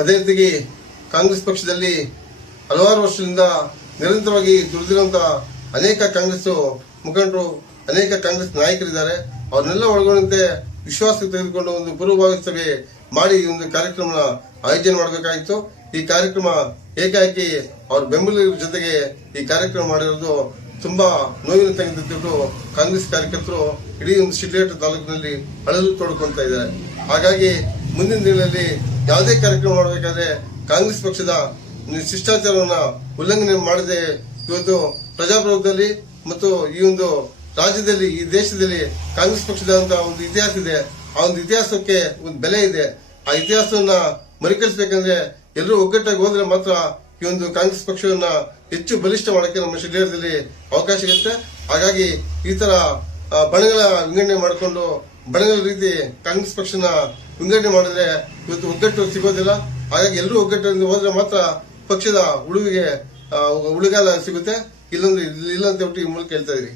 ಅದೇ ರೀತಿಯಾಗಿ ಕಾಂಗ್ರೆಸ್ ಪಕ್ಷದಲ್ಲಿ ಹಲವಾರು ವರ್ಷದಿಂದ ನಿರಂತರವಾಗಿ ದುಡಿದಿರುವಂತಹ ಅನೇಕ ಕಾಂಗ್ರೆಸ್ ಮುಖಂಡರು, ಅನೇಕ ಕಾಂಗ್ರೆಸ್ ನಾಯಕರಿದ್ದಾರೆ. ಅವ್ರನ್ನೆಲ್ಲ ಒಳಗೊಂಡಂತೆ ವಿಶ್ವಾಸಕ್ಕೆ ತೆಗೆದುಕೊಂಡು ಒಂದು ಪೂರ್ವಭಾವಿ ಸಭೆ ಮಾಡಿ ಈ ಒಂದು ಕಾರ್ಯಕ್ರಮ ಆಯೋಜನೆ ಮಾಡಬೇಕಾಗಿತ್ತು. ಈ ಕಾರ್ಯಕ್ರಮ ಏಕಾಏಕಿ ಅವ್ರ ಬೆಂಬಲಿಗರ ಜೊತೆಗೆ ಈ ಕಾರ್ಯಕ್ರಮ ಮಾಡಿರೋದು ತುಂಬಾ ನೋವಿನ ತೆಗೆದಿಟ್ಟು ಕಾಂಗ್ರೆಸ್ ಕಾರ್ಯಕರ್ತರು ಇಡೀ ಒಂದು ಶಿಡ್ಲಘಟ್ಟ ತಾಲೂಕಿನಲ್ಲಿ ಅಳಲು ತೋಡ್ಕೊಳ್ತಾ ಇದ್ದಾರೆ. ಹಾಗಾಗಿ ಮುಂದಿನ ದಿನಗಳಲ್ಲಿ ಯಾವುದೇ ಕಾರ್ಯಕ್ರಮ ಮಾಡಬೇಕಾದ್ರೆ ಕಾಂಗ್ರೆಸ್ ಪಕ್ಷದ ಶಿಷ್ಟಾಚಾರವನ್ನ ಉಲ್ಲಂಘನೆ ಮಾಡದೆ ಇವತ್ತು ಪ್ರಜಾಪ್ರಭುತ್ವದಲ್ಲಿ ಮತ್ತು ಈ ಒಂದು ರಾಜ್ಯದಲ್ಲಿ, ಈ ದೇಶದಲ್ಲಿ ಕಾಂಗ್ರೆಸ್ ಪಕ್ಷದಂತಹ ಒಂದು ಇತಿಹಾಸ ಇದೆ. ಆ ಒಂದು ಇತಿಹಾಸಕ್ಕೆ ಒಂದು ಬೆಲೆ ಇದೆ. ಆ ಇತಿಹಾಸವನ್ನ ಮರುಕಳಿಸಬೇಕಂದ್ರೆ ಎಲ್ಲರೂ ಒಗ್ಗಟ್ಟಾಗಿ ಹೋದ್ರೆ ಮಾತ್ರ ಈ ಒಂದು ಕಾಂಗ್ರೆಸ್ ಪಕ್ಷವನ್ನ ಹೆಚ್ಚು ಬಲಿಷ್ಠ ಮಾಡಕ್ಕೆ ನಮ್ಮ ಶಿಡ್ಲಘಟ್ಟದಲ್ಲಿ ಅವಕಾಶ ಇರುತ್ತೆ. ಹಾಗಾಗಿ ಈ ತರ ಬಣಗಳ ವಿಂಗಡಣೆ ಮಾಡಿಕೊಂಡು ಬಣಗಳ ರೀತಿ ಕಾಂಗ್ರೆಸ್ ಪಕ್ಷನ ವಿಂಗಡಣೆ ಮಾಡಿದ್ರೆ ಇವತ್ತು ಒಗ್ಗಟ್ಟು ಸಿಗೋದಿಲ್ಲ. ಹಾಗಾಗಿ ಎಲ್ಲರೂ ಒಗ್ಗಟ್ಟಿನಿಂದ ಹೋದ್ರೆ ಮಾತ್ರ ಪಕ್ಷದ ಉಳಿವಿಗೆ ಉಳಿಗಾಲ ಸಿಗುತ್ತೆ. ಇಲ್ಲಂತ ಈ ಮೂಲಕ ಹೇಳ್ತಾ ಇದೀರಿ.